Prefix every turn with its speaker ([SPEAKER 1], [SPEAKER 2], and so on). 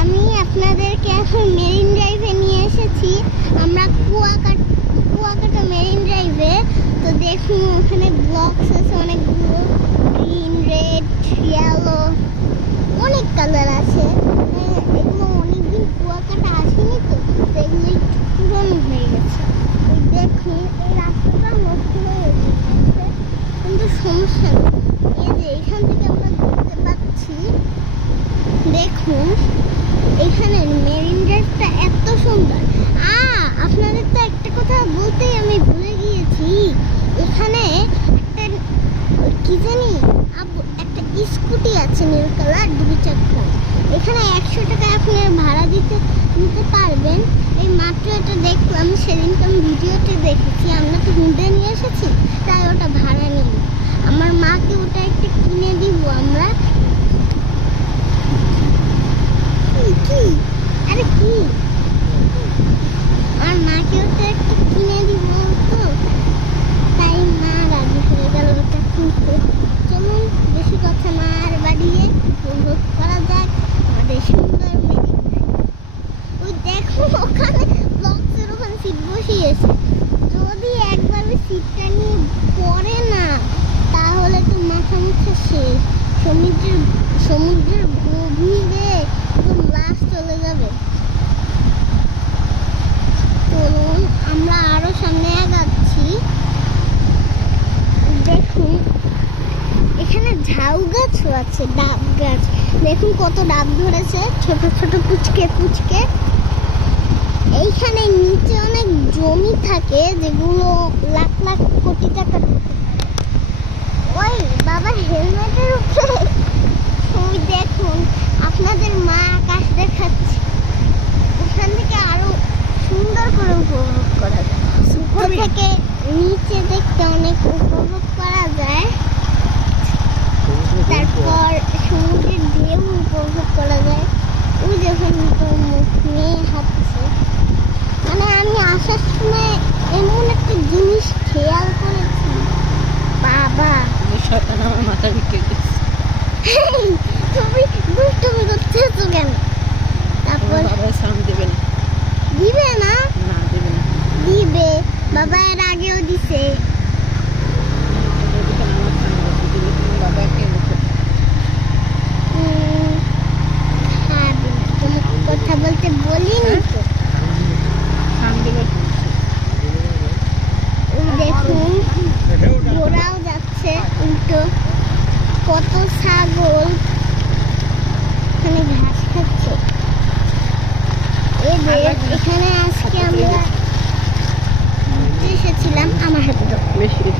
[SPEAKER 1] আমি আপনাদেরকে এখন মেরিন ড্রাইভে নিয়ে এসেছি। আমরা কুয়াকাট কুয়াকাটা মেরিন ড্রাইভে। তো দেখুন ওখানে ব্লকস আছে অনেকগুলো। গ্রিন রেড ইয়েলো অনেক কালার আছে। হ্যাঁ, এগুলো অনেকদিন কুয়াকাটা আসেনি তো এগুলো পুরনো হয়ে গেছে। দেখুন এই রাস্তাটা নষ্ট হয়ে গেছে। কিন্তু সমস্যা নেই এই যে এখান থেকে আমরা দেখতে পাচ্ছি দেখুন এখানের মেরিন ড্রাইভটা এত সুন্দর আ আপনাদের তো একটা কথা বলতেই আমি ভুলে গিয়েছি এখানে একটা কি জানি? আব- একটা স্কুটি আছে নীল কালার, দুই চাকা এখানে একশো টাকা আপনি ভাড়া দিতে, নিতে পারবেন। এই মাত্র এটা দেখলাম, সেদিনকে আমি ভিডিওতে দেখেছি। আমরা তো হুন্ডে নিয়ে এসেছি, তাই ওটা ভাড়া নিই আমার মাকে ওটা একটা কিনে দিব আমরা কি কি আরে কি আর মাকে ওটা একটা কিনে দিব তো তাই মা রাজি হয়ে গেল ওটা কিনতে চলুন বেশি কথা না আর বাড়িয়ে উপভোগ করা যাক আমাদের সুন্দর মেরিন ওই দেখো ওখানে বক্সের ওখানে বসিয়েছে যদি একবার সিটটা নিয়ে পড়ে না, তাহলে তো মাথা মুখে শেষ। সমুদ্রের সমুদ্রের গভীরে একদম লাশ চলে যাবে। চলুন, আমরা আরও সামনে আগাচ্ছি। দেখুন, এখানে ঝাউ গাছও আছে, ডাব গাছ। দেখুন কত ডাব ধরেছে, ছোট ছোট পুচকে পুচকে। এইখানে নিচে অনেক জমি থাকে যেগুলো লাখ লাখ কোটি টাকা। ওই বাবা হেলমেটের উপরে। ওই দেখুন আপনাদের মা আকাশ দেখাচ্ছে। ওখান থেকে আরও সুন্দর করে উপভোগ করা যায়। উপর থেকে নিচে দেখতে অনেক উপভোগ করা যায় তারপর সমুদ্রের ঢেউ উপভোগ করা যায় ওই যখন মুখ নিয়ে হাঁটছে মানে আমি আসার সময় এমন একটা জিনিস খেয়াল করেছি বাবা
[SPEAKER 2] শয়তান আমার মাথা বিকে গেছে
[SPEAKER 1] হেই, তুমি দুষ্টুমি করতেছো কেন? তারপর
[SPEAKER 2] বাবা সাউন্ড দেবে না।
[SPEAKER 1] দিবে না?
[SPEAKER 2] না দেবে না।
[SPEAKER 1] দিবে বাবা এর আগেও দিছে। কত ছাগল? এখানে ঘাস খাচ্ছে। এখানে আজকে আমরা এসেছিলাম আমার হাতে।